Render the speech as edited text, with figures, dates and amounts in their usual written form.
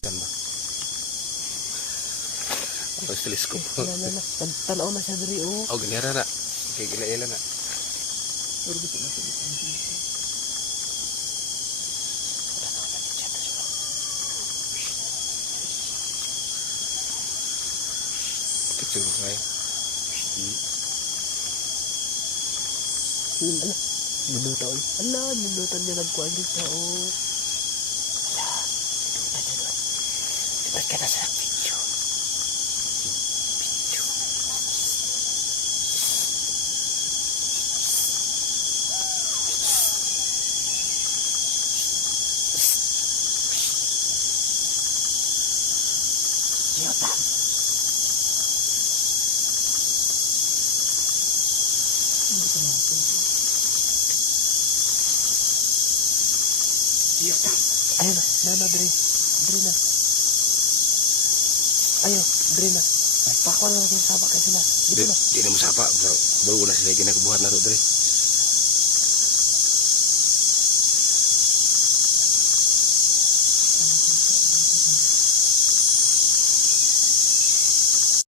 Tama. Ang teleskop. Na. Tanaw na siya diri oh. Oh, ganira na. Okay, gila-ila na. Pero gusto na sa dito. Kecil kayo. Ala, niluta oy. Ala, nilutan niya nagkuhan dito oh. Ala, nilutan niya doon. Titas ka na sa video. Video. Nilutan. Ayun na, Dre. Dre na. Ayun, Dre na. Pakuha na lang yung sapa kasi na. Dito na. Di na mo sapa. Baru na sila ginagabuhat na to, Dre.